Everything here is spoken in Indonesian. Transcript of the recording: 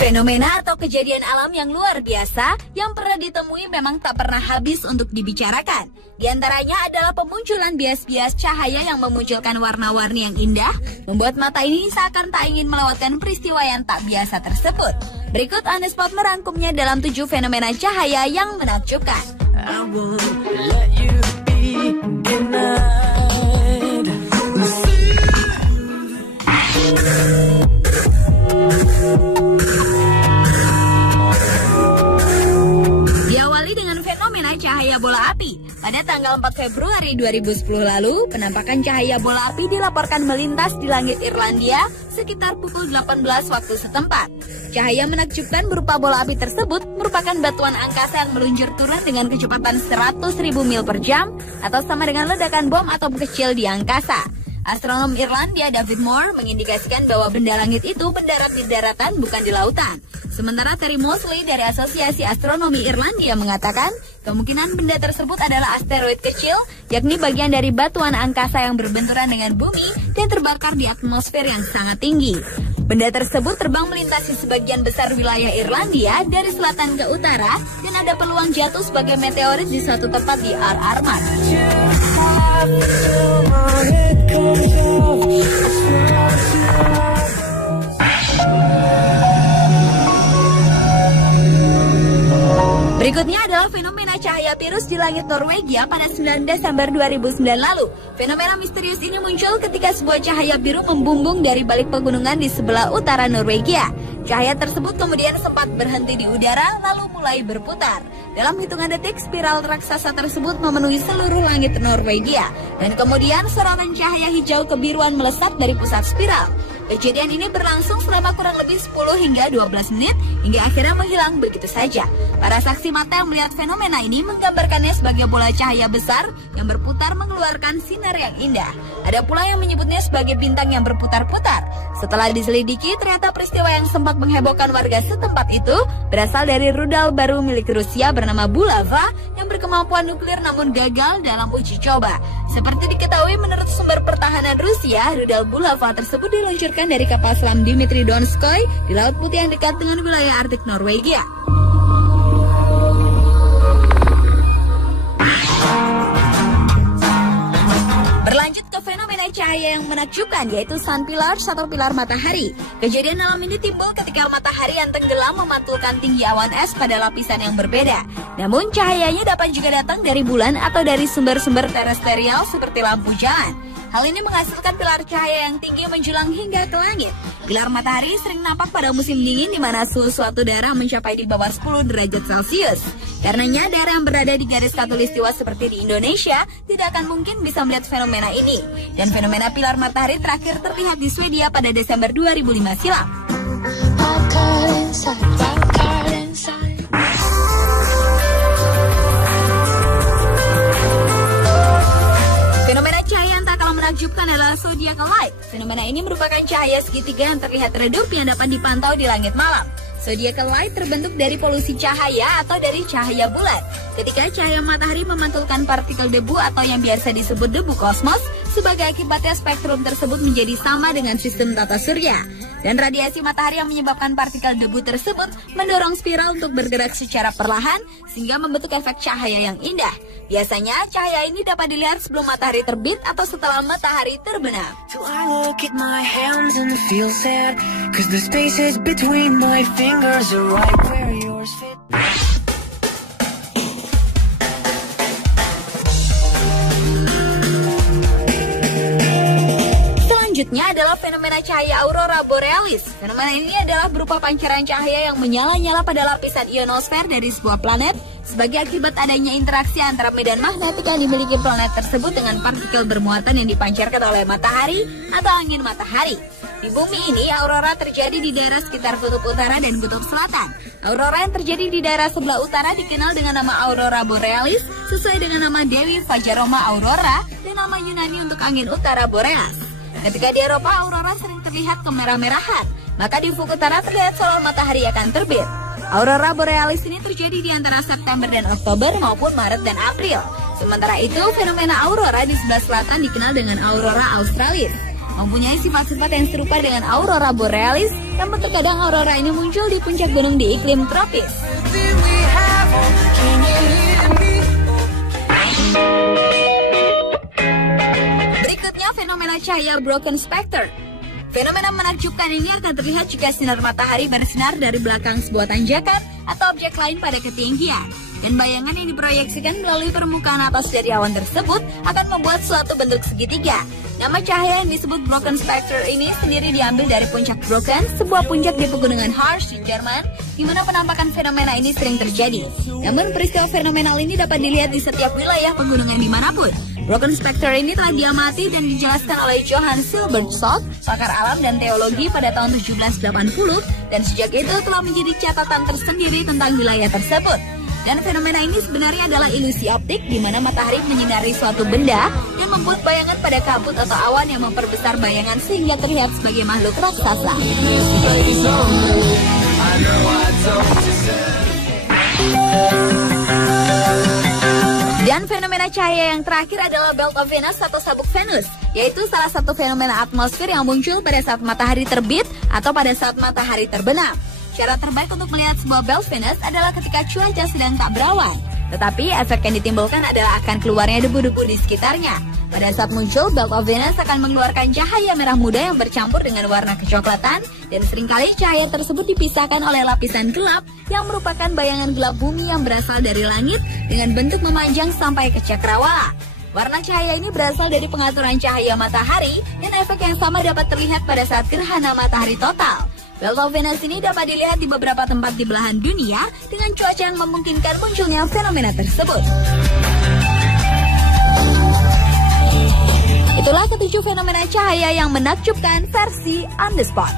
Fenomena atau kejadian alam yang luar biasa yang pernah ditemui memang tak pernah habis untuk dibicarakan. Di antaranya adalah pemunculan bias-bias cahaya yang memunculkan warna-warni yang indah, membuat mata ini seakan tak ingin melewatkan peristiwa yang tak biasa tersebut. Berikut On The Spot merangkumnya dalam 7 fenomena cahaya yang menakjubkan. Cahaya bola api. Pada tanggal 4 Februari 2010 lalu, penampakan cahaya bola api dilaporkan melintas di langit Irlandia sekitar pukul 18 waktu setempat. Cahaya menakjubkan berupa bola api tersebut merupakan batuan angkasa yang meluncur turun dengan kecepatan 100.000 mil per jam atau sama dengan ledakan bom atom kecil di angkasa. Astronom Irlandia David Moore mengindikasikan bahwa benda langit itu mendarat di daratan bukan di lautan. Sementara Terry Mosley dari Asosiasi Astronomi Irlandia mengatakan kemungkinan benda tersebut adalah asteroid kecil, yakni bagian dari batuan angkasa yang berbenturan dengan bumi dan terbakar di atmosfer yang sangat tinggi. Benda tersebut terbang melintasi sebagian besar wilayah Irlandia dari selatan ke utara dan ada peluang jatuh sebagai meteorit di suatu tempat di Armagh. Berikutnya adalah fenomena cahaya virus di langit Norwegia pada 9 Desember 2009 lalu. Fenomena misterius ini muncul ketika sebuah cahaya biru membumbung dari balik pegunungan di sebelah utara Norwegia. Cahaya tersebut kemudian sempat berhenti di udara lalu mulai berputar. Dalam hitungan detik, spiral raksasa tersebut memenuhi seluruh langit Norwegia. Dan kemudian sorotan cahaya hijau kebiruan melesat dari pusat spiral. Kejadian ini berlangsung selama kurang lebih 10 hingga 12 menit hingga akhirnya menghilang begitu saja. Para saksi mata yang melihat fenomena ini menggambarkannya sebagai bola cahaya besar yang berputar mengeluarkan sinar yang indah. Ada pula yang menyebutnya sebagai bintang yang berputar-putar. Setelah diselidiki, ternyata peristiwa yang sempat menghebohkan warga setempat itu berasal dari rudal baru milik Rusia bernama Bulava yang berkemampuan nuklir namun gagal dalam uji coba. Seperti diketahui menurut sumber pertahanan Rusia, rudal Bulava tersebut diluncurkan dari kapal selam Dmitry Donskoy di Laut Putih yang dekat dengan wilayah Arktik Norwegia. Berlanjut ke fenomena cahaya yang menakjubkan, yaitu sun pillars atau pilar matahari. Kejadian alam ini timbul ketika matahari yang tenggelam memantulkan tinggi awan es pada lapisan yang berbeda. Namun cahayanya dapat juga datang dari bulan atau dari sumber-sumber terestrial seperti lampu jalan. Hal ini menghasilkan pilar cahaya yang tinggi menjulang hingga ke langit. Pilar matahari sering nampak pada musim dingin di mana suhu suatu daerah mencapai di bawah 10 derajat Celcius. Karenanya daerah yang berada di garis khatulistiwa seperti di Indonesia tidak akan mungkin bisa melihat fenomena ini. Dan fenomena pilar matahari terakhir terlihat di Swedia pada Desember 2005 silam. Fenomena cahaya yang tak kalah menakjubkan adalah zodiacal light. Fenomena ini merupakan cahaya segitiga yang terlihat redup yang dapat dipantau di langit malam. Zodiacal light terbentuk dari polusi cahaya atau dari cahaya bulan. Ketika cahaya matahari memantulkan partikel debu atau yang biasa disebut debu kosmos, sebagai akibatnya spektrum tersebut menjadi sama dengan sistem tata surya. Dan radiasi matahari yang menyebabkan partikel debu tersebut mendorong spiral untuk bergerak secara perlahan sehingga membentuk efek cahaya yang indah. Biasanya cahaya ini dapat dilihat sebelum matahari terbit atau setelah matahari terbenam. So I look at my hands and feel sad, 'cause the spaces between my fingers are right where yours fit. Selanjutnya adalah fenomena cahaya aurora borealis. Fenomena ini adalah berupa pancaran cahaya yang menyala-nyala pada lapisan ionosfer dari sebuah planet sebagai akibat adanya interaksi antara medan magnetik yang dimiliki planet tersebut dengan partikel bermuatan yang dipancarkan oleh matahari atau angin matahari. Di bumi ini, aurora terjadi di daerah sekitar kutub utara dan kutub selatan. Aurora yang terjadi di daerah sebelah utara dikenal dengan nama aurora borealis sesuai dengan nama Dewi Fajaroma Aurora dan nama Yunani untuk angin utara boreas. Ketika di Eropa, aurora sering terlihat kemerah-merahan, maka di ufuk utara terlihat solar matahari akan terbit. Aurora borealis ini terjadi di antara September dan Oktober maupun Maret dan April. Sementara itu, fenomena aurora di sebelah selatan dikenal dengan aurora australis. Mempunyai sifat-sifat yang serupa dengan aurora borealis, namun terkadang aurora ini muncul di puncak gunung di iklim tropis. Berikutnya, fenomena cahaya broken spectre. Fenomena menakjubkan ini akan terlihat jika sinar matahari bersinar dari belakang sebuah tanjakan atau objek lain pada ketinggian. Dan bayangan yang diproyeksikan melalui permukaan atas dari awan tersebut akan membuat suatu bentuk segitiga. Nama cahaya yang disebut broken spectre ini sendiri diambil dari puncak Brocken, sebuah puncak di pegunungan Harz di Jerman, di mana penampakan fenomena ini sering terjadi. Namun peristiwa fenomenal ini dapat dilihat di setiap wilayah pegunungan dimanapun. Broken spectre ini telah diamati dan dijelaskan oleh Johann Silberschott, pakar alam dan teologi pada tahun 1780, dan sejak itu telah menjadi catatan tersendiri tentang wilayah tersebut. Dan fenomena ini sebenarnya adalah ilusi optik di mana matahari menyinari suatu benda dan membuat bayangan pada kabut atau awan yang memperbesar bayangan sehingga terlihat sebagai makhluk raksasa. Dan fenomena cahaya yang terakhir adalah Belt of Venus atau sabuk Venus, yaitu salah satu fenomena atmosfer yang muncul pada saat matahari terbit atau pada saat matahari terbenam. Cara terbaik untuk melihat sebuah belt Venus adalah ketika cuaca sedang tak berawan. Tetapi efek yang ditimbulkan adalah akan keluarnya debu-debu di sekitarnya. Pada saat muncul, Belt of Venus akan mengeluarkan cahaya merah muda yang bercampur dengan warna kecoklatan, dan seringkali cahaya tersebut dipisahkan oleh lapisan gelap yang merupakan bayangan gelap bumi yang berasal dari langit dengan bentuk memanjang sampai ke cakrawala. Warna cahaya ini berasal dari pengaturan cahaya matahari, dan efek yang sama dapat terlihat pada saat gerhana matahari total. Belt of Venus ini dapat dilihat di beberapa tempat di belahan dunia dengan cuaca yang memungkinkan munculnya fenomena tersebut. Itulah ketujuh fenomena cahaya yang menakjubkan versi On The Spot.